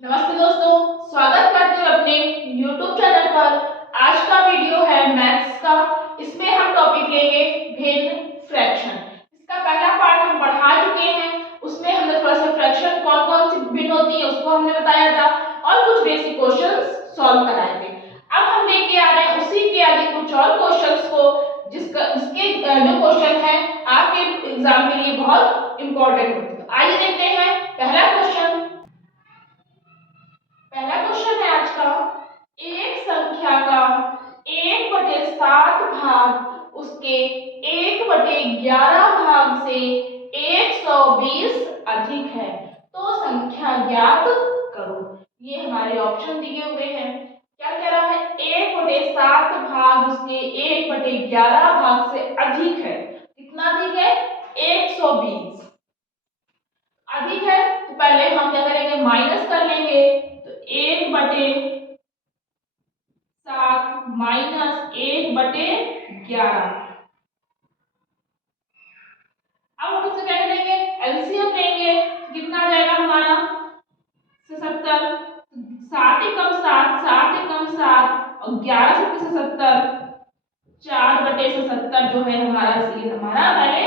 नमस्ते दोस्तों, स्वागत करते हैं अपने YouTube चैनल पर। आज का वीडियो है मैथ्स का। इसमें हम टॉपिक लेंगे भिन्न फ्रैक्शन। इसका पहला पार्ट हम पढ़ा चुके हैं, उसमें हमने थोड़ा सा फ्रैक्शन कौन कौन सी भिन्न होती है उसको हमने बताया था और कुछ बेसिक क्वेश्चंस सॉल्व कराए थे। अब हम लेके आ रहे हैं उसी के आगे कुछ और क्वेश्चंस को जिसके जो क्वेश्चन है आपके एग्जाम के लिए बहुत इंपॉर्टेंट होते हैं। आइए देखते हैं पहला क्वेश्चन है आज का। एक संख्या का 1/7 भाग उसके 1/11 भाग से 120 अधिक है, तो संख्या ज्ञात करो। ये हमारे ऑप्शन दिए हुए हैं। क्या कह रहा है? 1/7 भाग उसके 1/11 भाग से अधिक है। कितना अधिक है? 120 अधिक है। तो पहले हम क्या करेंगे? माइनस कर लेंगे। तो 1/7 माइनस 1/11। अब हम इससे क्या करेंगे? एलसीएम लेंगे। कितना आ जाएगा हमारा? 77। 7 एकम 7, 7 एकम 7 और 11 से 70, 4/77 जो है हमारा सीधे हमारा पहले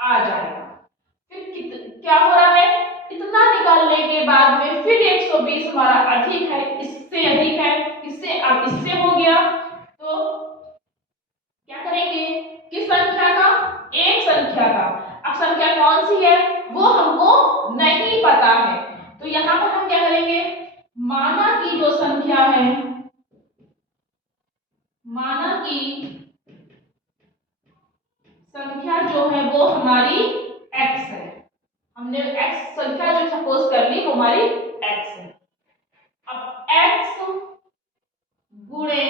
आ जाएगा। फिर क्या हो रहा है? इतना निकालने के बाद में फिर 120 हमारा अधिक है, इससे अधिक है, इससे अब इससे हो गया। तो क्या करेंगे? किस संख्या का? एक संख्या का। अब संख्या कौन सी है वो हमको नहीं पता है, तो यहां पर हम क्या करेंगे? माना कि जो संख्या है, माना कि संख्या जो है वो हमारी x है। हमने x संख्या जो सपोज कर ली वो हमारी x है। अब x गुणे,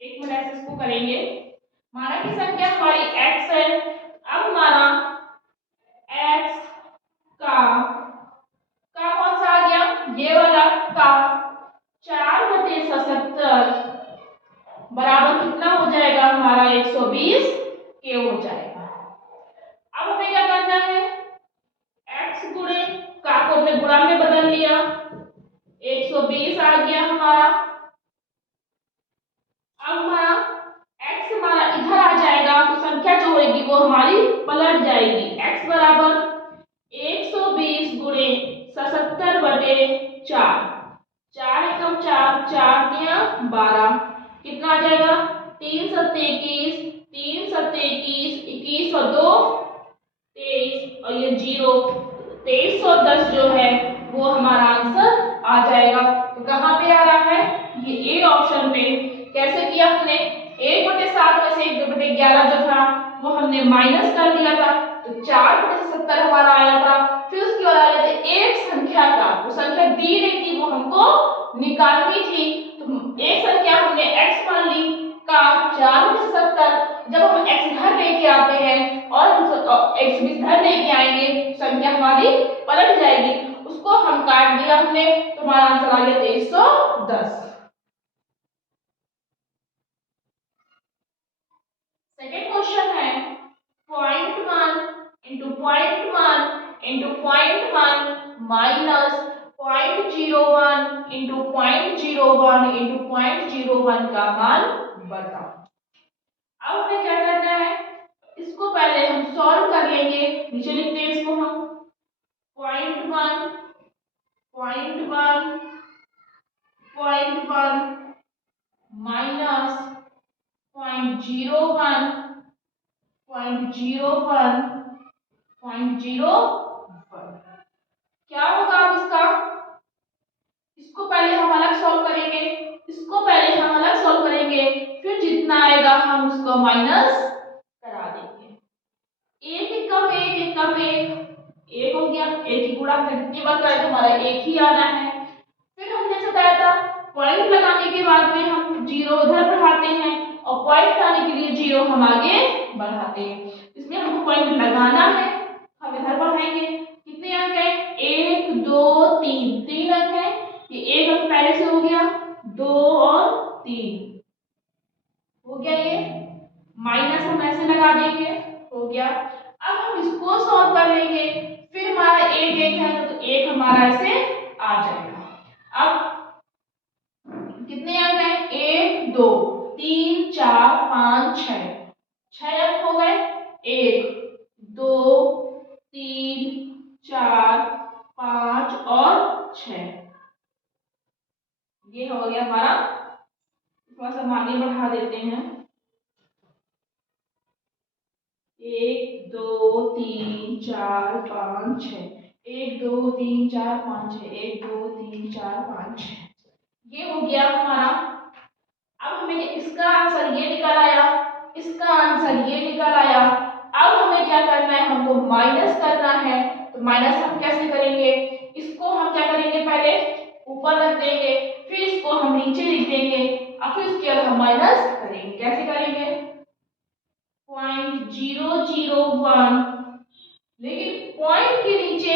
एक मिनट ऐसे इसको करेंगे। माना कि संख्या हमारी x है। अब हमारा x का कौन सा आ गया? ये वाला का 4/77 बराबर कितना हो जाएगा? हमारा 120 के हो जाएगा। अब हमें क्या करना है? x गुणे का को हमने गुणा में बदल लिया, 120 आ गया हमारा। अब हमारा x हमारा इधर आ जाएगा, तो संख्या जो होगी वो हमारी पलट जाएगी। x बराबर 120 गुणे 77/4, 4 एकम 4, 4 तिया 12, कितना आ जाएगा? 3 सत्ते 21, 3 सत्ते 21, 21 और 2 23 और ये 0, 2310 जो है वो हमारा आंसर आ जाएगा। तो कहाँ पे आ रहा है? ये ए ऑप्शन पे। कैसे किया हमने? 1/7 में से 1/11 जो था वो हमने माइनस कर दिया था, तो 4/70 हमारा आया था। फिर उसके बाद आया था एक संख्या का, वो संख्या दी नहीं थी, वो हमको निकालनी थी। तो एक संख्या हमने x मान ली का 4/70। जब हम x इधर लेके आते हैं और हम x इधर लेके आएंगे, संख्या हमारी पलट जाएगी। उसको हम काट दिया हमने, तो हमारा आंसर आ गया 110। सेकेंड क्वेश्चन है 0.1 into 0.1 into 0.1 minus 0.01 into 0.01 into 0.01 का मान बताओ। अब हमें क्या करना है? इसको पहले हम सॉल्व कर लेंगे। नीचे लिखते हैं इसको हम 0.1 0.1 0.1 माइनस 0.01 0.01 0.01। क्या होगा अब इसका? इसको पहले हम अलग सॉल्व करेंगे, इसको पहले हम अलग सॉल्व करेंगे, फिर जितना आएगा हम उसको माइनस करा देंगे। एक एक कम एक एक कम एक हो गया, एक ही गुणा में जितनी बार करें तो हमारा एक ही आना है। फिर हमने जैसे बताया था पॉइंट लगाने के बाद में हम जीरो इधर बढ़ाते हैं और पॉइंट लगाने के लिए जीरो हम आगे बढ़ाते हैं। इसमें हमको पॉइंट लगाना है, हम इधर बढ़ाएंगे। कितने अंक है? 1 2 3, 3 अंक है। ये एक अंक पहले से हो गया, 2 और 3 हो गया। ये माइनस हम ऐसे लगा देंगे, हो गया। अब हम इसको सॉल्व कर लेंगे। फिर हमारा एक एक है तो एक हमारा ऐसे आ जाएगा। अब कितने अंक हैं? 1 2 3 4 5 6, 6 अंक हो गए। 1 2 3 4 5 और 6, ये हो गया हमारा। थोड़ा सा हम आगे बढ़ा देते हैं। 1 2 3 4 5 6, 1 2 3 4 5 6, 1 2 3 4 5 6, ये हो गया हमारा। अब हमें इसका आंसर ये निकल आया, इसका आंसर ये निकल आया। अब हमें क्या करना है? हमको माइनस करना है। तो माइनस हम कैसे करेंगे? इसको हम क्या करेंगे? पहले ऊपर रख देंगे, फिर इसको हम नीचे लिख देंगे और फिर उसके बाद हम माइनस करेंगे। कैसे करेंगे? 0.001, लेकिन पॉइंट के नीचे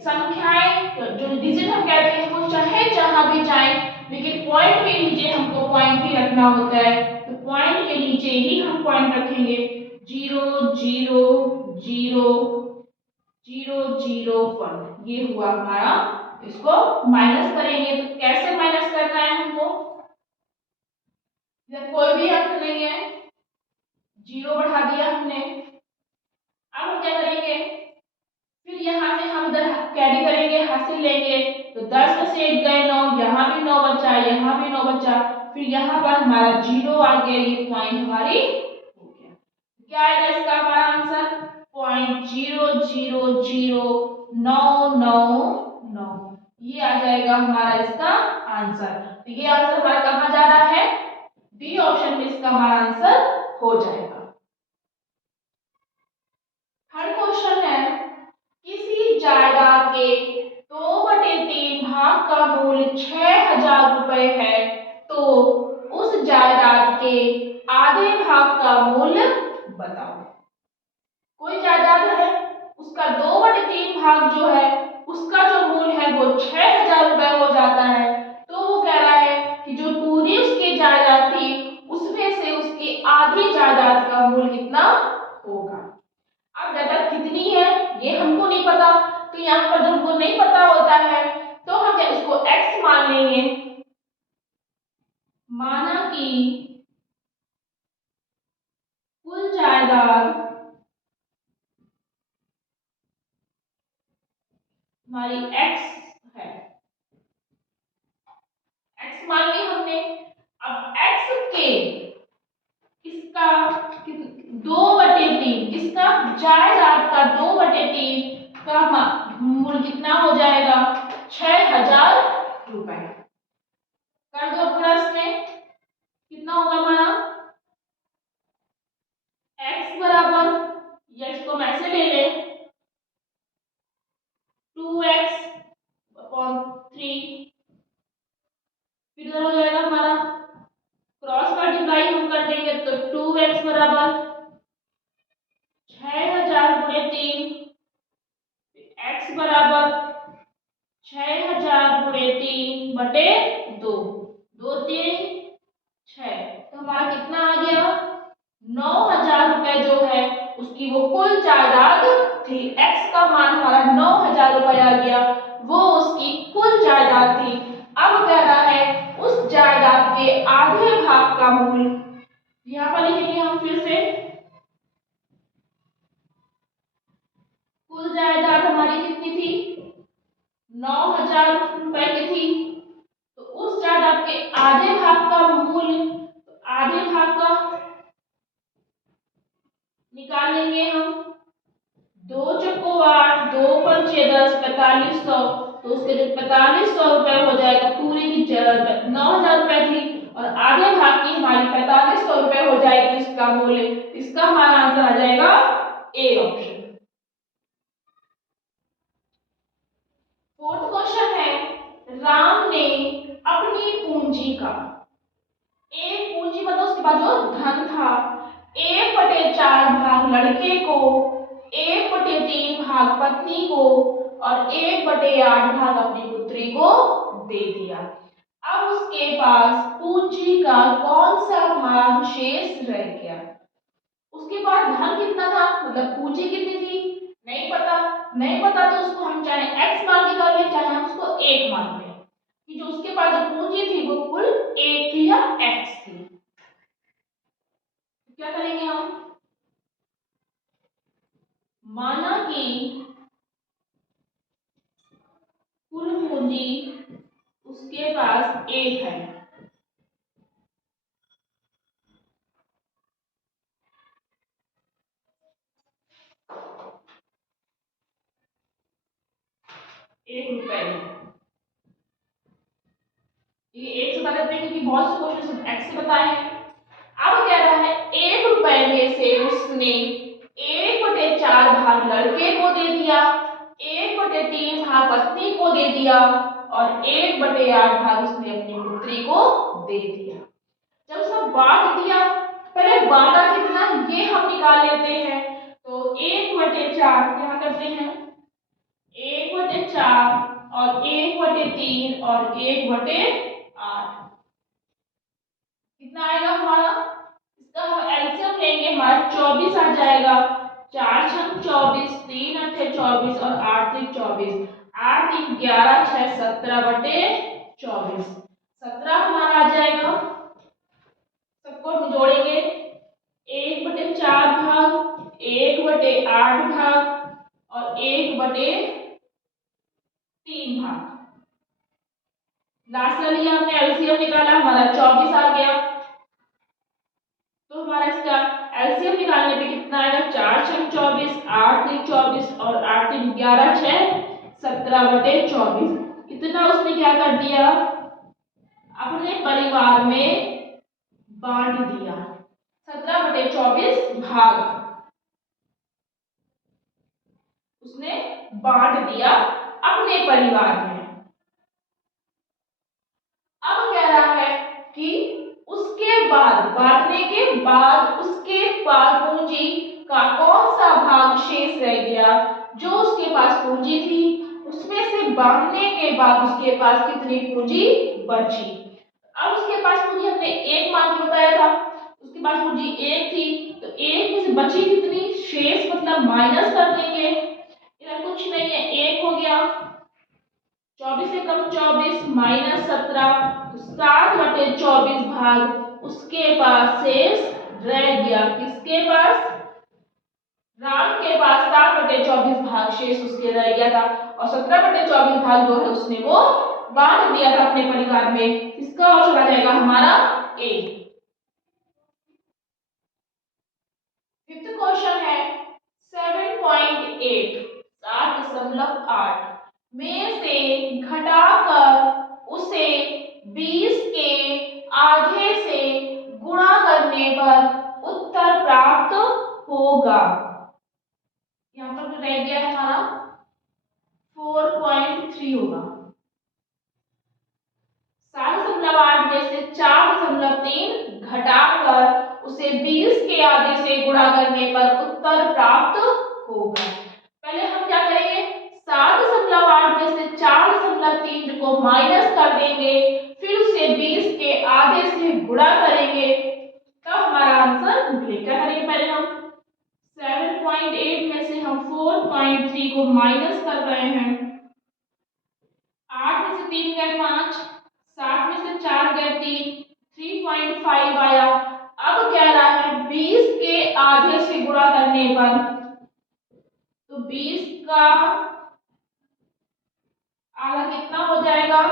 संख्याएं जो डिजिट हम कहते हैं वो चाहे जहां भी जाए, लेकिन पॉइंट के नीचे हमको पॉइंट ही रखना होता है। तो पॉइंट के नीचे ही हम पॉइंट रखेंगे। 0.00001, ये हुआ हमारा। इसको माइनस करेंगे तो कैसे माइनस करना है हमको? जब कोई भी अंक नहीं है, 0 बढ़ा दिया हमने। अब हम क्या करेंगे? फिर यहाँ से हम इधर कैरी करेंगे, हासिल लेंगे। तो 10 में से 1 गए 9, यहाँ भी 9 बचा, यहाँ भी 9 बचा, फिर यहाँ पर हमारा 0 आ गया। ये पॉइंट हमारी हो गया। क्या आएगा इसका हमारा आंसर? 0.000999, ये आ जाएगा हमारा इसका आंसर। तो ये आंसर हमारा कहाँ जा रहा है? डी ऑप्शन में इसका हमारा आंसर हो जाएगा। थर्ड क्वेश्चन है, किसी जायदाद के 2/3 भाग का मूल्य 6,000 रुपए है, तो उस जायदाद के आधे भाग का मूल्य बताओ। कोई जायदाद है, उसका 2/3 भाग जो है उसका जो मूल्य है वो 6,000 रुपए हो जाता है। तो वो कह रहा है कि जो पूरी उसकी जायदाद थी उसमें से उसकी आधी जायदाद का मूल्य कितना होगा। अब जायदाद कितनी है ये हमको नहीं पता, तो यहाँ पर जब हमको नहीं पता होता है तो हम इसको x मान लेंगे। माना कि कुल जायदाद हमारी x है, x मान ली हमने। अब x के इसका 2/3, किसका? जायदाद का 2/3 का मूल्य कितना हो जाएगा? 6,000 रुपए। कर दो प्लस में, कितना होगा हमारा? x बराबर, या इसको मैं ऐसे ले लें, 2x/3, फिर इधर हो जाएगा हमारा क्रॉस मल्टीप्लाई हम कर देंगे तो 2x बराबर 6,000 गुणे 3, x बराबर 6,000 गुणे 3 बटे 2, 2 3 6, तो हमारा कितना आ गया? 9,000 रुपए जो है उसकी वो कुल जायदाद थी। x का मान हमारा 9,000 रुपए आ गया, वो उसकी कुल जायदाद थी। अब कह रहा है उस जायदाद के आधे भाग का मूल्य, यहाँ पर लिखेंगे हम फिर से। कुल जायदाद हमारी कितनी थी? 9,000 रुपए की थी। तो उस जायदाद के आधे भाग का मूल्य, तो आधे भाग का निकाल लेंगे हम। 2 चौको 8, 2 पंचे 10, 4500। तो उसके जो 4500 रुपए हो जाएगा, पूरी की 9,000 रुपए थी और आधे भाग की हमारी 4500 रुपए हो जाएगी उसका मूल्य। इसका हमारा आंसर आ जाएगा ए ऑप्शन। फोर्थ क्वेश्चन है, राम ने अपनी पूंजी का, एक पूंजी मतलब उसके पास जो धन था, 1/4 भाग लड़के को, 1/3 भाग पत्नी को और 1/8 भाग अपनी पुत्री को दे दिया। अब उसके पास पूंजी का कौन सा भाग शेष रह गया? उसके पास धन कितना था, मतलब पूंजी कितनी थी नहीं पता। नहीं पता तो उसको हम चाहे x मान के कर ले, चाहे हम उसको 1 मान माना कि कुल पूंजी उसके पास 1 है। ₹1 ये 1 से बता देते हैं क्योंकि बहुत से क्वेश्चन एक्स से बताए हैं। अब कह रहा है ₹1 में से उसने 1/4 भाग लड़के को दे दिया, 1/3 भाग पत्नी को दे दिया और 1/8 भाग उसने अपनी पुत्री को दे दिया। जब सब बांट दिया, पहले बांटा कितना ये हम निकाल लेते हैं। तो 1/4 क्या करते हैं, 1/4 और 1/3 और 1/8 कितना आएगा हमारा। इसका हम एलसीएम लेंगे, हमारा 24 आ जाएगा। 4 छंग 24, 3 अट्ठे 24 और 8 त्रिक 24, 8 3 11 6 17/24, 17 हमारा आ जाएगा। सबको हम जोड़ेंगे, 1/4 भाग, 1/8 भाग और 1/3 भाग। लास्ट लिया हमने एलसीएम निकाला, हमारा 24 आ गया। तो हमारा इसका एलसीएम निकालने पे कितना आएगा, 4 छंग 24, 8 त्रिक 24 और 8 3 11 6 17/24। इतना उसने क्या कर दिया, अपने परिवार में बांट दिया। 17/24 भाग उसने बांट दिया अपने परिवार में। अब कह रहा है कि उसके बाद, बांटने के बाद उसके पास पूंजी का कौन सा भाग शेष रह गया। जो उसके पास पूंजी थी उसमें से बांटने के बाद उसके पास कितनी पूंजी बची। अब उसके पास पूंजी हमने 1 मान के बताया था, उसके पास पूंजी 1 थी, तो 1 में से बची कितनी, शेष मतलब माइनस कर देंगे। इधर कुछ नहीं है, 1 हो गया, 24 से कम 24 माइनस 17, तो 7/24 भाग उसके पास शेष रह गया। किसके पास, राम के पास 7/24 भाग शेष उसके रह गया था और 17/24 भाग जो है उसने वो बांट दिया था अपने परिवार में। इसका ऑप्शन आ जाएगा हमारा ए। फिफ्थ क्वेश्चन है 7.8 7.8 में से घटाकर उसे 20 के आधे से गुणा करने पर उत्तर प्राप्त होगा। यहाँ पर जो रह गया है हमारा 4.3 होगा। 7.8 में से 4.3 घटाकर उसे 20 के आधे से गुणा करने पर उत्तर प्राप्त होगा। पहले हम क्या करेंगे, 7.8 में से 4.3 को माइनस कर देंगे, फिर उसे 20 के आधे से गुणा करेंगे, तब हमारा आंसर निकलेगा। क्या करेंगे, पहले हम 7.8 में से हम 4.3 को माइनस कर रहे हैं, 8 में से 3 गए 5, 7 में से 4 गए 3, 3.5 आया। अब कह रहा है 20 के आधे से गुणा करने पर, तो 20 का आधा कितना हो जाएगा,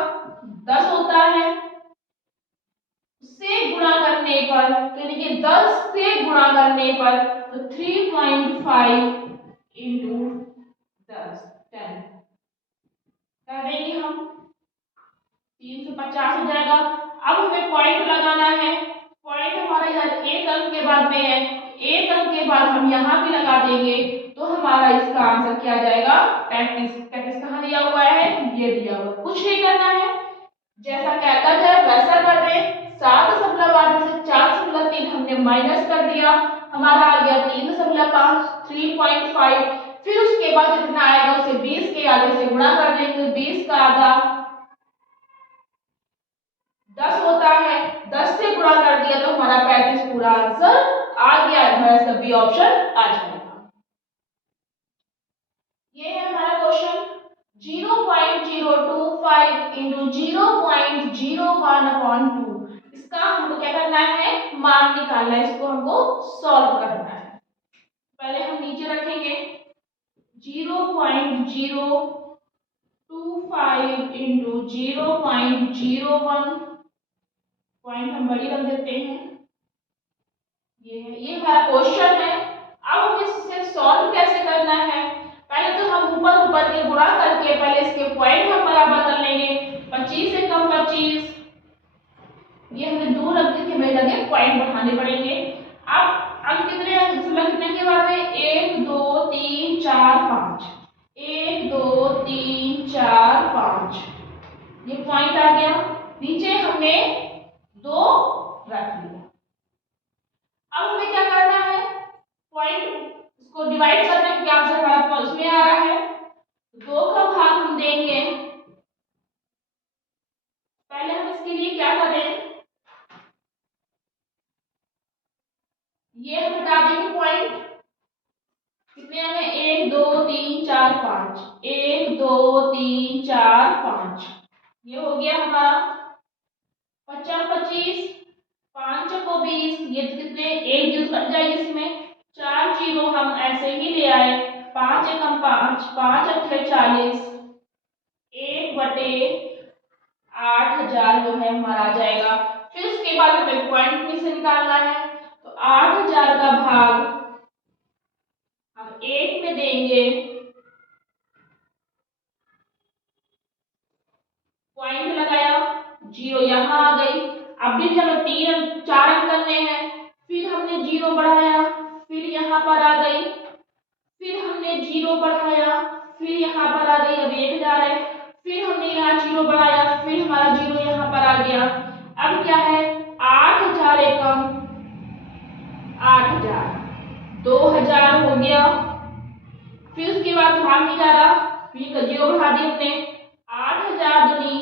10 होता है। से गुणा करने पर, तो यानी कि 10 से गुणा करने पर, तो 3.5 इंटू 10 कर देंगे हम, 350 हो जाएगा। अब हमें पॉइंट लगाना है, पॉइंट हमारा इधर एक अंक के बाद में है, एक अंक के बाद हम यहाँ भी लगा देंगे, तो हमारा इसका आंसर क्या जाएगा 35। 35 कहाँ दिया हुआ है, ये दिया हुआ, कुछ नहीं करना है, जैसा कहता जाए वैसा कर दे। 7.8 में से 4.3 हमने माइनस कर दिया, हमारा आ गया 3.5 3.5, फिर उसके बाद जितना आएगा उसे 20 के आधे से गुणा कर देंगे, 20 का आधा 10 होता है, 10 से गुणा कर दिया तो हमारा 35 पूरा आंसर आ गया। हमारा इसका बी ऑप्शन आ जाएगा। ये है हमारा क्वेश्चन 0.025 इंटू 0.01/2। इसका हमको क्या करना है, मान निकालना है, इसको हमको सॉल्व करना है। पहले हम नीचे रखेंगे, 0.025 इंटू 0.01 पॉइंट हम बड़ी रख देते हैं। ये हमारा क्वेश्चन है। अब हम इससे सॉल्व कैसे करना है, पहले तो हम ऊपर ऊपर के गुणा करके पहले इसके पॉइंट हम बराबर कर लेंगे। 25 से कम 25, ये हमें दूर रख के मेरे लगे पॉइंट बढ़ाने पड़ेंगे। अब कितने समय कितने के बाद में 1 2 3 4 5, 1 2 3 4 5, ये पॉइंट आ गया। नीचे हमने 2 रख लिया। अब हमें क्या करना है, पॉइंट इसको डिवाइड करने के आंसर हमारा उसमें आ रहा है। 2 का भाग हम देंगे। पहले हम इसके लिए क्या करें, ये हम हटा देंगे पॉइंट। कितने आ गए, 1 2 3 4 5, 1 2 3 4 5, ये हो गया हमारा 25 25, 5 को 20, ये कितने, एक जीरो कट जाएगी इसमें, 4 जीरो हम ऐसे ही ले आए, 5 एकम 5, 5 अट्ठे 40, 1/8000 जो है हमारा आ जाएगा। फिर उसके बाद हमें पॉइंट में से निकालना है, तो 8000 का भाग हम 1 में देंगे, पॉइंट लगाया, जीरो यहाँ आ गई। अब भी हमें 4 अंक करने हैं, फिर हमने जीरो बढ़ाया, फिर यहाँ पर आ गई, फिर हमने जीरो बढ़ाया, फिर यहाँ पर आ गई, अब 1000 है, फिर हमने यहाँ जीरो बढ़ाया, फिर हमारा जीरो यहाँ पर आ गया। अब क्या है, 8000 एकम 8000, 2000 हो गया। फिर उसके बाद भाग नहीं जा रहा, फिर जीरो बढ़ा दी हमने, 8000 दूनी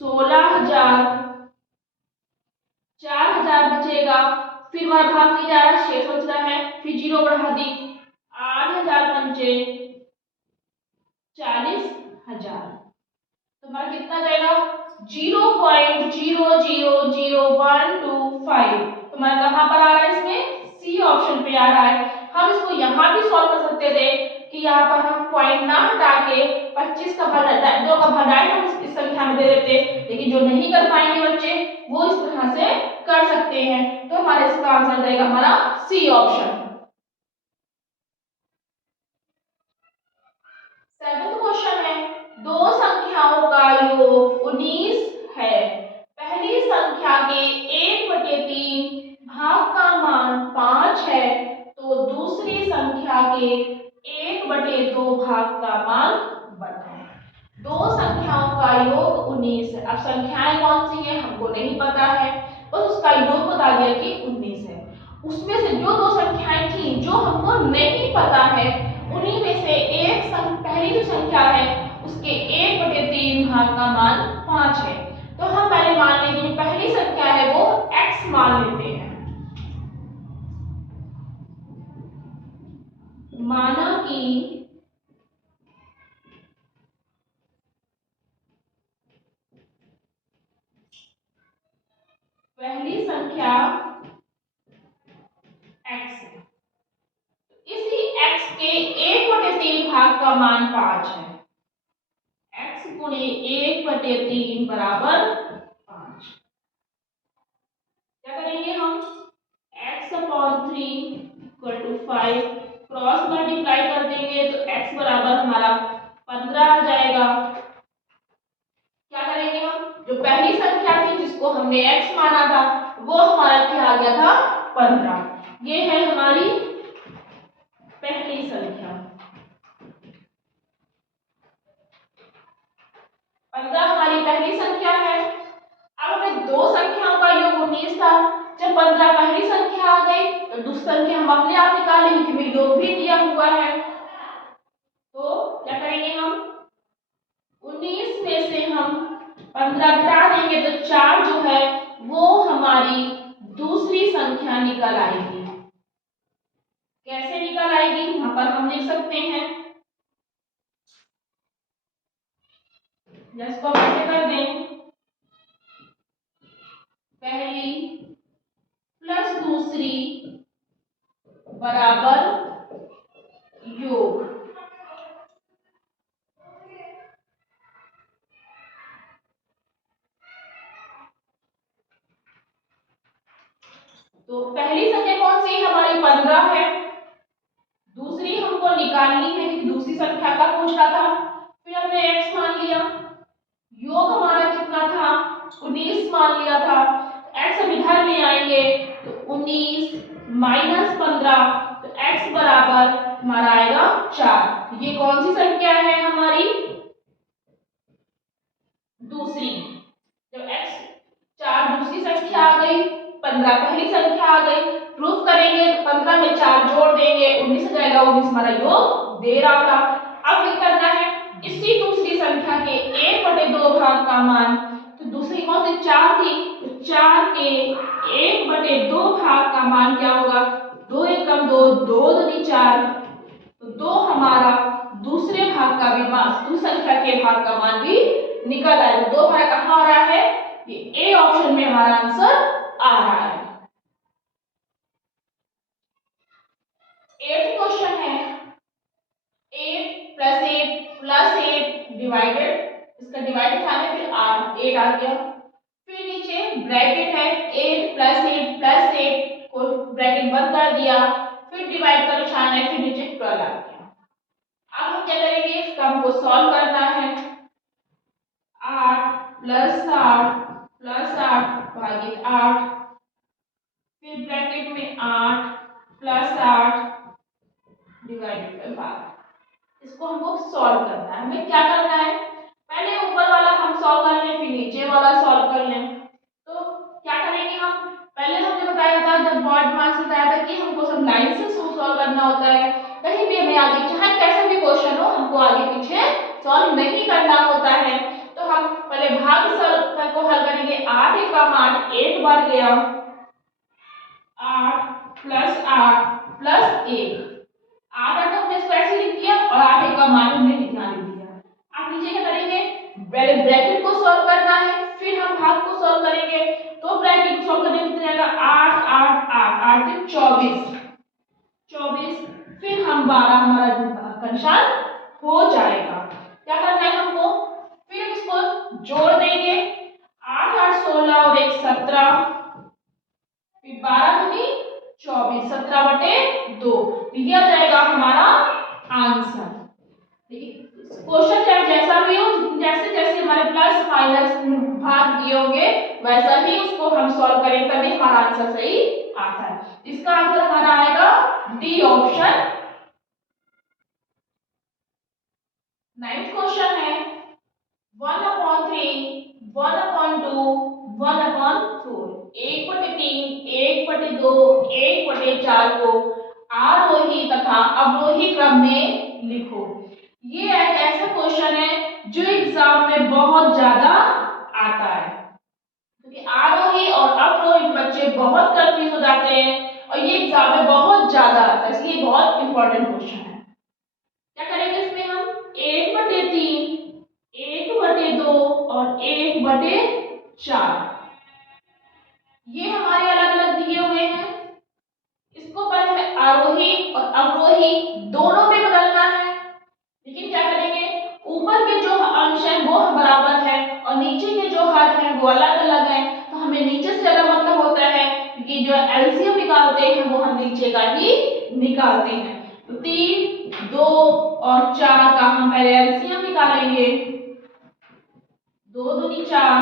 16000, 4000 बचेगा। फिर वह भाग नहीं जा रहा, शेष बच रहा है, फिर जीरो बढ़ा दी, 8000 पंचे 40000, तो हमारा कितना जाएगा, 0.000125। तो हमारा कहाँ पर आ रहा है, इसमें सी ऑप्शन पे आ रहा है। हम इसको यहाँ भी सॉल्व कर सकते थे कि यहाँ पर हम पॉइंट ना हटा के 25 का भाग 2 का भाग डायरेक्ट हम इस संख्या में दे देते, लेकिन जो नहीं कर पाएंगे बच्चे वो इस तरह से कर सकते हैं। तो हमारे इसका आंसर जाएगा हमारा सी ऑप्शन। 7वां क्वेश्चन है, दो संख्याओं का योग 19 है। पहली संख्या के 1/3 भाग का मान 5 है, तो दूसरी संख्या के 1/2 भाग का मान बताएं। दो संख्याओं का योग 19 है। अब संख्याएं कौन सी है हमको नहीं पता है, बस उसका योग बता दिया कि 19 है। उसमें से जो 2 संख्याएं थी जो हमको नहीं पता है, उन्हीं में से पहली जो संख्या है उसके 1/3 भाग का मान 5 है। तो हम पहले मान लेंगे जो पहली संख्या है वो x मान लेते हैं। माना कि पहली संख्या x है, इसी x के 1/3 भाग का मान 5 है। x गुणे 1/3 बराबर 5। क्या करेंगे हम, x/3 = 5 क्रॉस मल्टीप्लाई कर देंगे तो x बराबर हमारा 15 आ जाएगा। क्या करेंगे हम, जो पहली संख्या थी जिसको हमने x माना था वो हमारा क्या आ गया था, 15। ये है हमारी पहली संख्या। 15 हमारी पहली संख्या है। अब हमें दो संख्याओं का योग 19 था, जब 15 पहली संख्या आ गई तो दूसरी संख्या हम अपने आप निकाल लेंगे क्योंकि योग भी दिया हुआ है। तो क्या करेंगे हम, 19 में से हम 15 घटा देंगे तो 4 जो है वो हमारी दूसरी संख्या निकल आएगी। कैसे निकल आएगी, यहाँ पर हम लिख सकते हैं, इसको कैसे कर दें, पहली प्लस दूसरी बराबर योग। तो पहली संख्या कौन सी हमारी 15 है, दूसरी हमको निकालनी है कि दूसरी संख्या का पूछ रहा था। फिर हमने x मान लिया, योग हमारा कितना था 19 मान लिया था। x अब इधर ले आएंगे तो 19 माइनस 15, तो x बराबर हमारा आएगा 4। ये कौन सी संख्या है हमारी दूसरी। जब x 4 दूसरी संख्या आ गई, 15 पहली संख्या आ गई, प्रूफ करेंगे तो 15 में 4 जोड़ देंगे 19 हो जाएगा। 19 हमारा योग दे रहा था। अब क्या करना है, इसी दूसरी संख्या के 1/2 भाग का मान, तो दूसरी कौन सी 4 थी, तो 4 के 1/2 भाग का मान क्या होगा, 2 एकम 2, 2 दूनी 4, तो 2 हमारा दूसरे भाग का भी मान, दूसरी संख्या के भाग का मान भी निकल आएगा। 2 हमारा कहाँ आ रहा है, ये ए ऑप्शन में हमारा आंसर आ रहा है। 8th क्वेश्चन है 8 + 8 + 8 डिवाइडेड, इसका डिवाइड निकालना है, फिर 8 आ गया। फिर नीचे ब्रैकेट है 8 + 8 + 8 को ब्रैकेट बंद कर दिया, फिर डिवाइड का निशान है, फिर नीचे 12 आ गया। अब हम क्या करेंगे, इसका हमको सॉल्व करना है। 8 + 8 + 8 भागित 8, फिर ब्रैकेट में 8 + 8 डिवाइडेड बाय 12। इसको हमको सॉल्व करना है। हमें क्या करना है, पहले ऊपर वाला हम सॉल्व कर लें, फिर नीचे वाला सॉल्व कर लें। तो क्या करेंगे हम, पहले हमने बताया था जब बॉड मास बताया था कि हमको सब लाइन से सॉल्व करना होता है। कहीं भी हमें आगे चाहे कैसा भी क्वेश्चन हो, हमको आगे पीछे सॉल्व नहीं करना होता है। तो हम पहले भाग सॉल्व को हल करेंगे। 8 एकम 8 एक बार गया, 8 + 8 + 1, 8 हमने इसको ऐसे लिख दिया और 8 एकम 8 हमने ध्यान लिख दिया। आप नीचे क्या करेंगे, पहले ब्रैकेट को सॉल्व करना है, फिर हम भाग को सॉल्व करेंगे। तो ब्रैकेट को सॉल्व करने में कितना जाएगा, 8 8 8 8 से 24, फिर हम 12 हमारा कंशान हो जाएगा। क्या करना है हमको, फिर इसको जोड़ देंगे, 8 8 16 और 1 17, फिर 12 दूनी 24, 17/2, ये आ जाएगा हमारा आंसर। क्वेश्चन चाहे जैसा भी हो, जैसे जैसे हमारे प्लस माइनस भाग दिए होंगे वैसा ही उसको हम सॉल्व करेंगे, तभी हमारा आंसर सही आता है। इसका आंसर हमारा आएगा डी ऑप्शन। 9th क्वेश्चन है 1/3 1/2 1/4, 1/3 1/2 1/4 को आरोही तथा अवरोही क्रम में लिखो। ये एक ऐसा क्वेश्चन है जो एग्जाम में बहुत ज्यादा आता है, क्योंकि आरोही और अवरोही बच्चे बहुत कंफ्यूज हो जाते हैं और ये एग्जाम में बहुत ज्यादा आता है, इसलिए बहुत इंपॉर्टेंट क्वेश्चन है। क्या करेंगे इसमें हम 1/3 1/2 और 1/4, ये हमारे अलग अलग दिए हुए हैं। इसको पहले हमें आरोही और अवरोही दोनों में बदलना है, लेकिन क्या करेंगे, ऊपर के जो अंश है वो बराबर है और नीचे के जो हर है वो अलग अलग है। तो हमें नीचे से ज्यादा मतलब होता है, क्योंकि जो एलसीएम निकालते हैं वो हम नीचे का ही निकालते हैं। तो 3 2 और 4 का हम पहले एलसीएम निकालेंगे। 2 दूनी 4,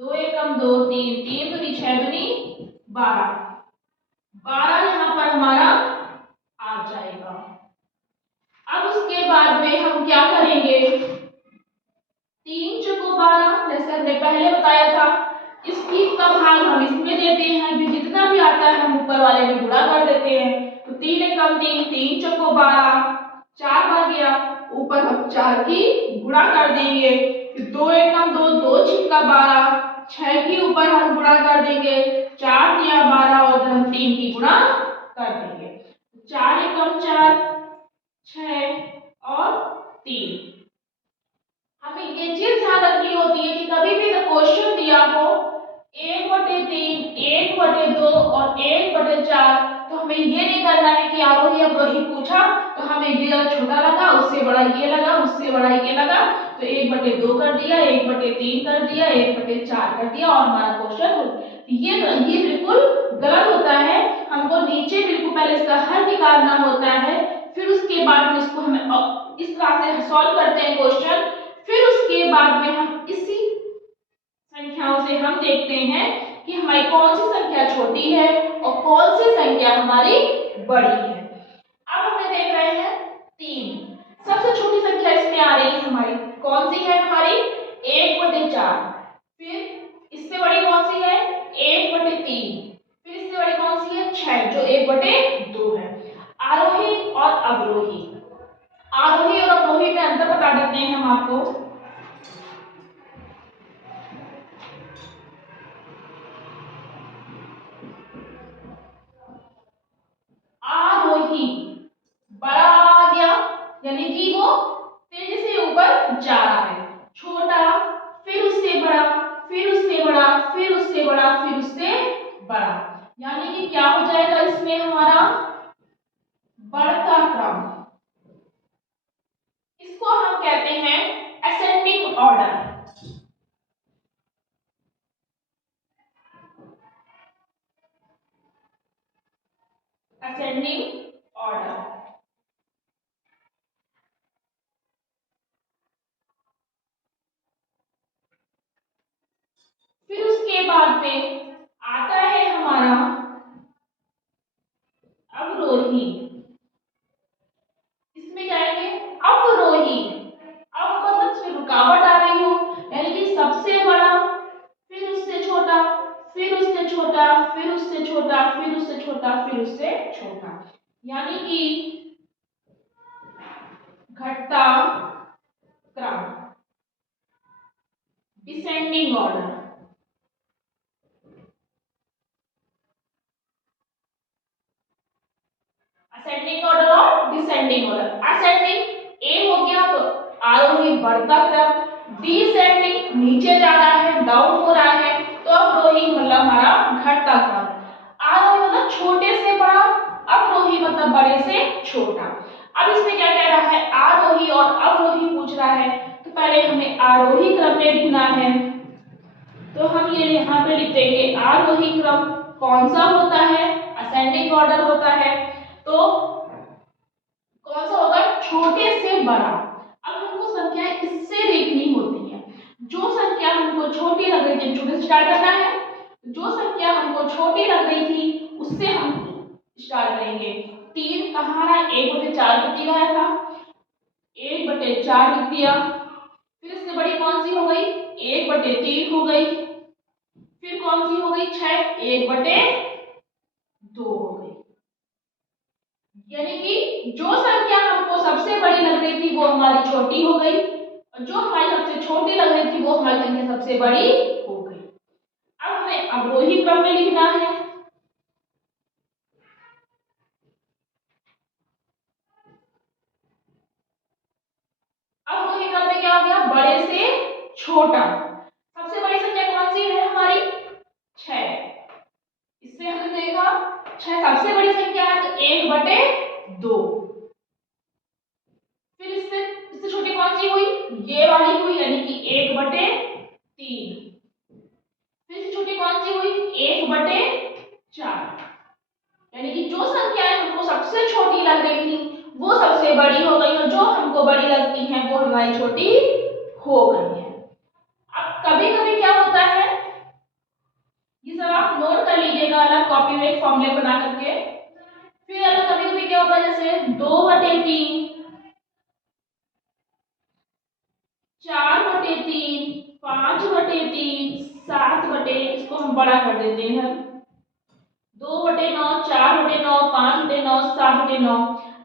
2 एकम 2 3, 3 दूनी 6 दूनी 12, 12 यहाँ पर हमारा आ जाएगा। अब उसके बाद में हम क्या करेंगे, 3 चौको 12, जैसे हमने पहले बताया था, इसकी का भाग हम इसमें देते हैं, जो जितना भी आता है हम ऊपर वाले में गुणा कर देते हैं। तो 3 एकम 3, 3 चौको 12, 4 बार गया, ऊपर हम 4 की गुणा कर देंगे। फिर 2 एकम 2, 2 छिक्का 12, 6 के ऊपर हम गुणा कर देंगे, 4 दिया 12 और हम 3 की गुणा कर देंगे। 4 एकम 4, 6 और 3। हमें ये चीज ध्यान रखनी होती है कि कभी भी क्वेश्चन दिया हो 1/3 1/2 और 1/4, तो हमें ये नहीं करना है कि आरोही अवरोही पूछा तो हमें ये छोटा लगा, उससे बड़ा ये लगा, उससे बड़ा ये लगा, तो 1/2 कर दिया, 1/3 कर दिया, 1/4 कर दिया और हमारा क्वेश्चन ये बिल्कुल गलत होता है। हमको नीचे बिल्कुल पहले इसका हल निकालना होता है, फिर उसके बाद में इसको हमें इस तरह से सॉल्व करते हैं क्वेश्चन, फिर उसके बाद में हम इसी संख्याओं से हम देखते हैं कि हमारी कौन सी संख्या छोटी है और कौन सी संख्या हमारी बड़ी है। अब हमें देख रहे हैं 3। सबसे छोटी संख्या इसमें आ रही है हमारी, कौन सी है हमारी 1/4। फिर इससे बड़ी कौन सी है 1/3। फिर इससे बड़ी कौन सी है 6 जो 1/2 है। आरोही और अवरोही, आरोही और अवरोही में अंतर बता देते हैं हम आपको। आरोही बड़ा आ गया, यानी कि वो तेजी से ऊपर जा रहा है। छोटा, फिर उससे बड़ा, फिर उससे बड़ा, फिर उससे बड़ा, फिर उससे बड़ा, यानी कि क्या हो जाएगा इसमें हमारा बढ़ता क्रम। इसको हम कहते हैं असेंडिंग ऑर्डर। Ascending order. फिर उसके बाद में आता है हमारा अवरोही। इसमें जाएंगे अवरोही। अब मतलब इसमें रुकावट आ रही हो, यानी कि सबसे बड़ा, फिर उससे छोटा, फिर उससे छोटा, फिर उससे छोटा, फिर उससे छोटा, फिर उससे छोटा, यानी कि घटता क्रम, डिसेंडिंग ऑर्डर। असेंडिंग ऑर्डर और डिसेंडिंग ऑर्डर। असेंडिंग ए हो गया तो आरोही बढ़ता क्रम, डिसेंडिंग नीचे जा रहा है, डाउन हो रहा है, तो अवरोही मतलब हमारा घटता क्रम। आरोही मतलब छोटे से बड़ा, अवरोही मतलब बड़े से छोटा। अब इसमें क्या कह रहा है आरोही और अवरोही पूछ रहा है, तो पहले हमें आरोही क्रम में लिखना है, तो हम ये यहाँ पे लिख देंगे आरोही क्रम कौन सा होता है असेंडिंग ऑर्डर होता है, तो कौन सा होगा छोटे से बड़ा। अब हमको संख्या इससे देखनी होती है, जो संख्या हमको छोटी लग रही थी छोटे से स्टार्ट करना है, जो संख्या हमको छोटी लग रही थी उससे हम स्टार्ट करेंगे। 3 कहाँ रहा 1/4 कितनी गया था 1/4 लिख दिया। फिर इससे बड़ी कौन सी हो गई 1/3 हो गई। फिर कौन सी हो गई 6 1/2 हो गई, यानी कि जो संख्या हमको सबसे बड़ी लग रही थी वो हमारी छोटी हो गई और जो हमारी सबसे छोटी लग रही थी वो हमारी संख्या सबसे बड़ी हो गई। अब हमें अवरोही क्रम में लिखना है। अवरोही क्रम में क्या हो गया बड़े से छोटा। सबसे बड़ी संख्या कौन सी है हमारी 6। इससे हमने देखा 6 सबसे बड़ी संख्या है तो 1/2। फिर इससे छोटी कौन सी हुई ये वाली हुई, यानी कि 1/3। फिर इससे छोटी कौन सी हुई 1/4, यानी कि जो संख्याएं हमको सबसे छोटी लग रही थी वो सबसे बड़ी हो गई और जो हमको बड़ी लगती हैं वो हमारी छोटी हो गई है। अब कभी कभी क्या होता है ये सब आप नोट कर लीजिएगा अलग कॉपी में एक फॉर्मूले बना करके। फिर अगर कभी कभी क्या होता है जैसे 2/3, 4/3, 5/3, 7 इसको हम बड़ा कर देते हैं 2/9, 4/9, 5/9, 7/9।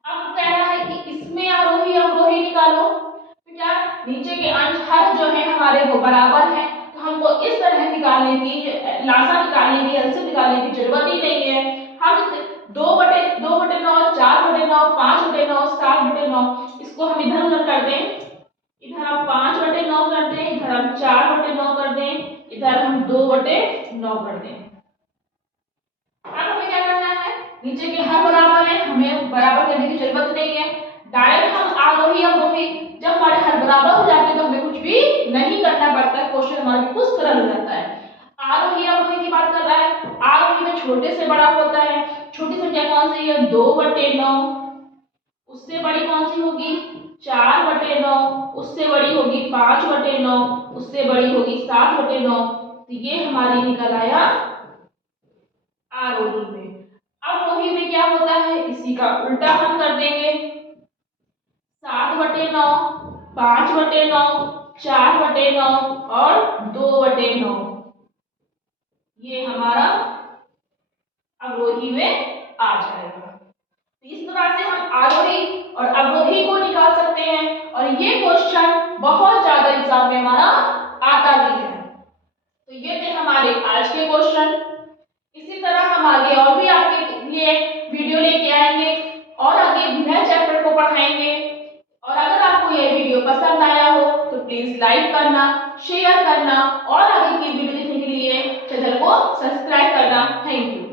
अब कह रहा है कि इसमें आरोही अवरोही निकालो, तो क्या नीचे के अंश हर जो है हमारे वो बराबर हैं, तो हमको इस तरह निकालने की लासा निकालने की एलसीएम निकालने की जरूरत ही नहीं है। हम इसे 2/9, 4/9, 5/9, 7/9 इसको हम इधर उधर कर दें, इधर हम 5/9 कर दें, इधर हम 4/9 कर दें, इधर हम 2/9 कर दें। अब हमें क्या करना है नीचे के हर बराबर है हमें बराबर करने की जरूरत नहीं है, डायरेक्ट हम आरोही अवरोही जब हमारे हर बराबर हो जाते हैं तो हमें कुछ भी नहीं करना पड़ता है, क्वेश्चन हमारा बिल्कुल सरल हो जाता है। आरोही अवरोही की बात कर रहा कौन सी है 2/9, उससे बड़ी कौन सी होगी 4/9, उससे बड़ी होगी 5/9, उससे बड़ी होगी 7/9। तो ये हमारी निकल आया आरोही में। अवरोही में क्या होता है इसी का उल्टा हम कर देंगे। 7/9, 5/9, 4/9 और 2/9, ये हमारा अवरोही में आ जाएगा। इस तरह से हम आरोही और अवरोही को निकाल सकते हैं और ये क्वेश्चन बहुत ज्यादा एग्जाम में हमारा आता भी है। तो ये थे हमारे आज के क्वेश्चन। इसी तरह हम आगे और भी आपके लिए वीडियो लेके आएंगे और आगे नए चैप्टर को पढ़ाएंगे। और अगर आपको यह वीडियो पसंद आया हो तो प्लीज लाइक करना, शेयर करना और आगे की वीडियो देखने के लिए चैनल को सब्सक्राइब करना। Thank you.